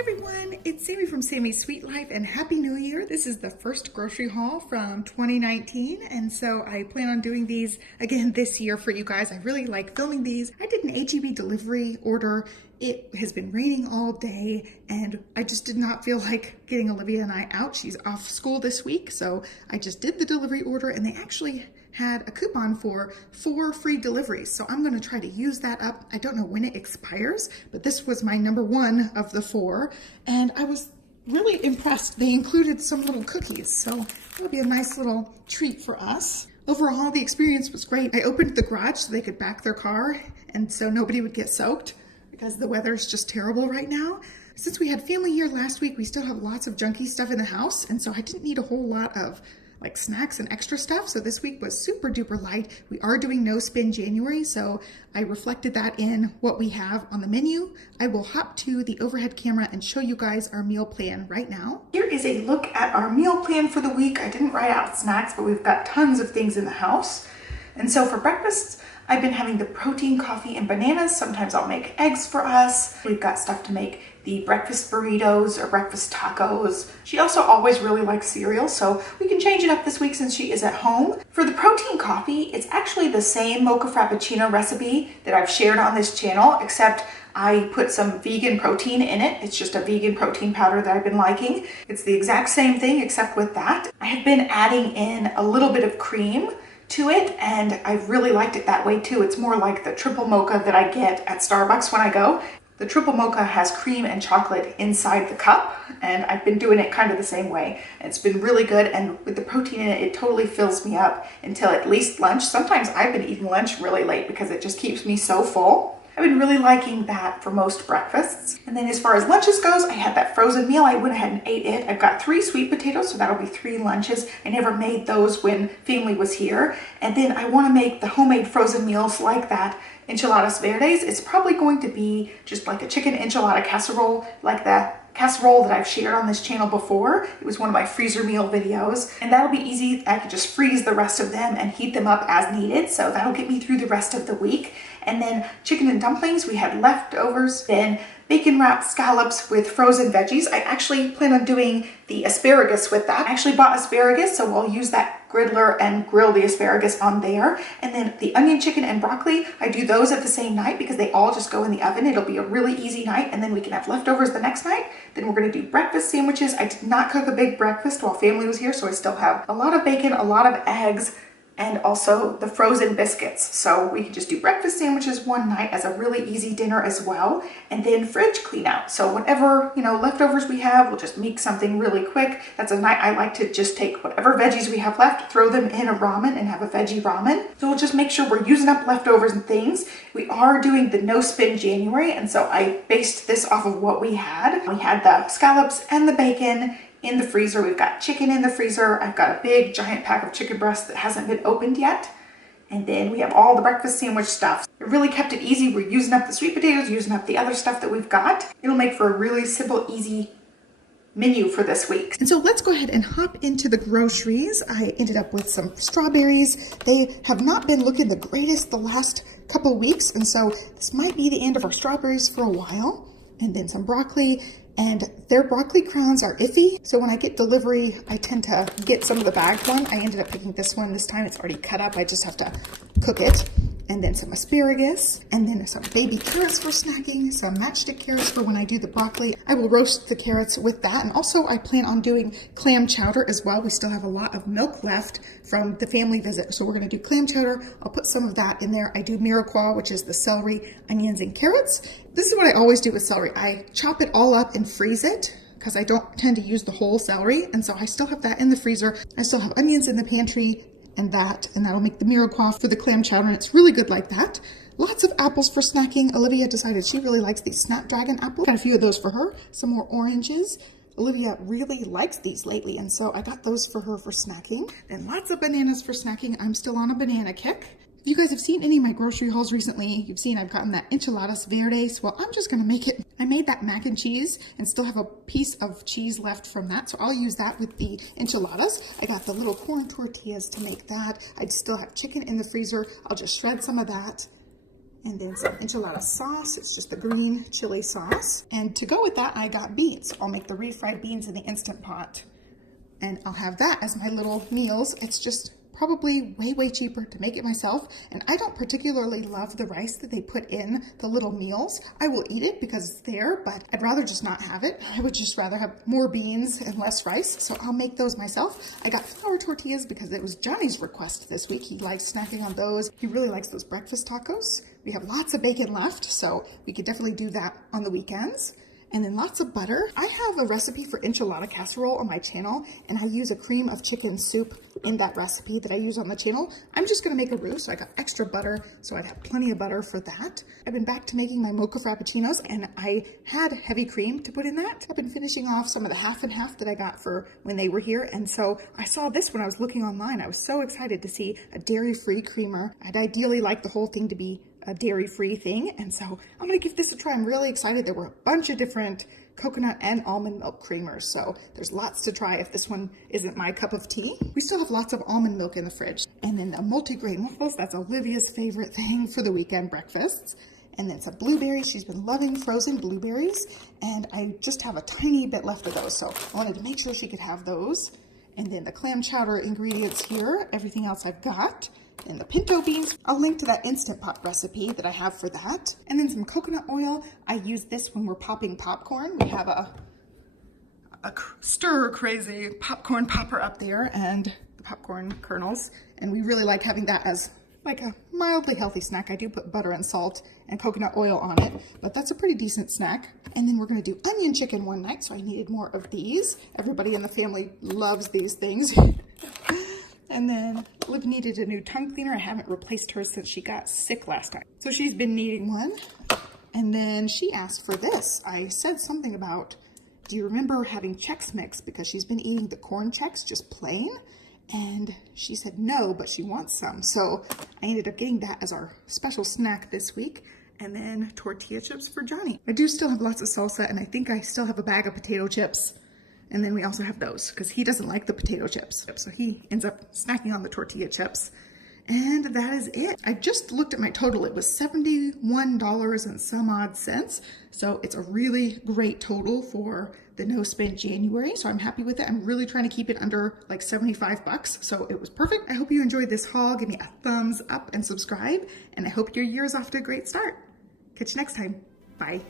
Everyone, it's Sammy from Sammy's Sweet Life and Happy New Year. This is the first grocery haul from 2019 and so I plan on doing these again this year for you guys. I really like filming these. I did an HEB delivery order. It has been raining all day and I just did not feel like getting Olivia and I out. She's off school this week, so I just did the delivery order and they actually had a coupon for 4 free deliveries. So I'm going to try to use that up. I don't know when it expires, but this was my number 1 of the 4. And I was really impressed. They included some little cookies. So that'll be a nice little treat for us. Overall, the experience was great. I opened the garage so they could back their car and so nobody would get soaked because the weather's just terrible right now. Since we had family here last week, we still have lots of junky stuff in the house. And so I didn't need a whole lot of like snacks and extra stuff. So this week was super duper light. We are doing no spin January, so I reflected that in what we have on the menu. I will hop to the overhead camera and show you guys our meal plan right now. Here is a look at our meal plan for the week. I didn't write out snacks, but we've got tons of things in the house. And so for breakfast, I've been having the protein coffee and bananas. Sometimes I'll make eggs for us. We've got stuff to make the breakfast burritos or breakfast tacos. She also always really likes cereal, so we can change it up this week since she is at home. For the protein coffee, it's actually the same mocha frappuccino recipe that I've shared on this channel, except I put some vegan protein in it. It's just a vegan protein powder that I've been liking. It's the exact same thing except with that. I have been adding in a little bit of cream to it and I've really liked it that way too. It's more like the triple mocha that I get at Starbucks when I go. The triple mocha has cream and chocolate inside the cup and I've been doing it kind of the same way. It's been really good, and with the protein in it, it totally fills me up until at least lunch. Sometimes I've been eating lunch really late because it just keeps me so full. I've been really liking that for most breakfasts. And then as far as lunches goes, I had that frozen meal. I went ahead and ate it. I've got 3 sweet potatoes, so that'll be 3 lunches. I never made those when family was here. And then I want to make the homemade frozen meals like that. Enchiladas verdes. It's probably going to be just like a chicken enchilada casserole, like that casserole that I've shared on this channel before. It was one of my freezer meal videos, and that'll be easy. I could just freeze the rest of them and heat them up as needed, so that'll get me through the rest of the week. And then chicken and dumplings, we had leftovers, then bacon wrapped scallops with frozen veggies. I actually plan on doing the asparagus with that. I actually bought asparagus, so we'll use that griddler and grill the asparagus on there. And then the onion chicken and broccoli, I do those at the same night because they all just go in the oven. It'll be a really easy night, and then we can have leftovers the next night. Then we're gonna do breakfast sandwiches. I did not cook a big breakfast while family was here, so I still have a lot of bacon, a lot of eggs, and also the frozen biscuits. So we can just do breakfast sandwiches one night as a really easy dinner as well. And then fridge clean out. So whatever, leftovers we have, we'll just make something really quick. That's a night I like to just take whatever veggies we have left, throw them in a ramen and have a veggie ramen. So we'll just make sure we're using up leftovers and things. We are doing the no spin January, and so I based this off of what we had. We had the scallops and the bacon in the freezer. We've got chicken in the freezer. I've got a big giant pack of chicken breast that hasn't been opened yet. And then we have all the breakfast sandwich stuff. It really kept it easy. We're using up the sweet potatoes, using up the other stuff that we've got. It'll make for a really simple, easy menu for this week. And so let's go ahead and hop into the groceries. I ended up with some strawberries. They have not been looking the greatest the last couple weeks, and so this might be the end of our strawberries for a while. And then some broccoli, and their broccoli crowns are iffy. So when I get delivery, I tend to get some of the bagged one. I ended up picking this one this time. It's already cut up. I just have to cook it. And then some asparagus, and then some baby carrots for snacking, some matchstick carrots for when I do the broccoli. I will roast the carrots with that. And also I plan on doing clam chowder as well. We still have a lot of milk left from the family visit, so we're gonna do clam chowder. I'll put some of that in there. I do mirepoix, which is the celery, onions, and carrots. This is what I always do with celery. I chop it all up and freeze it because I don't tend to use the whole celery. And so I still have that in the freezer. I still have onions in the pantry, and that'll make the mirepoix for the clam chowder, and it's really good like that. Lots of apples for snacking. Olivia decided she really likes these Snapdragon apples. Got a few of those for her. Some more oranges. Olivia really likes these lately, and so I got those for her for snacking. And lots of bananas for snacking. I'm still on a banana kick. If you guys have seen any of my grocery hauls recently, you've seen I've gotten that enchiladas verdes. Well, I'm just gonna make it. I made that mac and cheese and still have a piece of cheese left from that, so I'll use that with the enchiladas. I got the little corn tortillas to make that. I still have chicken in the freezer. I'll just shred some of that And then some enchilada sauce. It's just the green chili sauce. And to go with that, I got beans. I'll make the refried beans in the Instant Pot. And I'll have that as my little meals. It's just probably way cheaper to make it myself. And I don't particularly love the rice that they put in the little meals. I will eat it because it's there, but I'd rather just not have it. I would just rather have more beans and less rice. So I'll make those myself. I got flour tortillas because it was Johnny's request this week. He likes snacking on those. He really likes those breakfast tacos. We have lots of bacon left, so we could definitely do that on the weekends. And then lots of butter. I have a recipe for enchilada casserole on my channel, and I use a cream of chicken soup in that recipe that I use on the channel. I'm just gonna make a roux, so I got extra butter, so I'd have plenty of butter for that. I've been back to making my mocha frappuccinos, and I had heavy cream to put in that. I've been finishing off some of the half and half that I got for when they were here, and so I saw this when I was looking online. I was so excited to see a dairy-free creamer. I'd ideally like the whole thing to be a dairy-free thing, and so I'm gonna give this a try. I'm really excited. There were a bunch of different coconut and almond milk creamers, so there's lots to try if this one isn't my cup of tea. We still have lots of almond milk in the fridge. And then the multigrain waffles, that's Olivia's favorite thing for the weekend breakfasts. And then some blueberries. She's been loving frozen blueberries, and I just have a tiny bit left of those, so I wanted to make sure she could have those. And then the clam chowder ingredients here, everything else I've got. And the pinto beans, I'll link to that Instant Pot recipe that I have for that. And then some coconut oil. I use this when we're popping popcorn. We have a stir crazy popcorn popper up there and the popcorn kernels. And we really like having that as like a mildly healthy snack. I do put butter and salt and coconut oil on it, but that's a pretty decent snack. And then we're gonna do onion chicken one night, so I needed more of these. Everybody in the family loves these things. And then Liv needed a new tongue cleaner. I haven't replaced hers since she got sick last time. So she's been needing one. And then she asked for this. I said something about, do you remember having Chex Mix? Because she's been eating the corn Chex just plain. And she said no, but she wants some. So I ended up getting that as our special snack this week. And then tortilla chips for Johnny. I do still have lots of salsa, and I think I still have a bag of potato chips. And then we also have those because he doesn't like the potato chips. So he ends up snacking on the tortilla chips. And that is it. I just looked at my total. It was $71 and some odd cents. So it's a really great total for the no spend January. So I'm happy with it. I'm really trying to keep it under like 75 bucks. So it was perfect. I hope you enjoyed this haul. Give me a thumbs up and subscribe. And I hope your year is off to a great start. Catch you next time. Bye.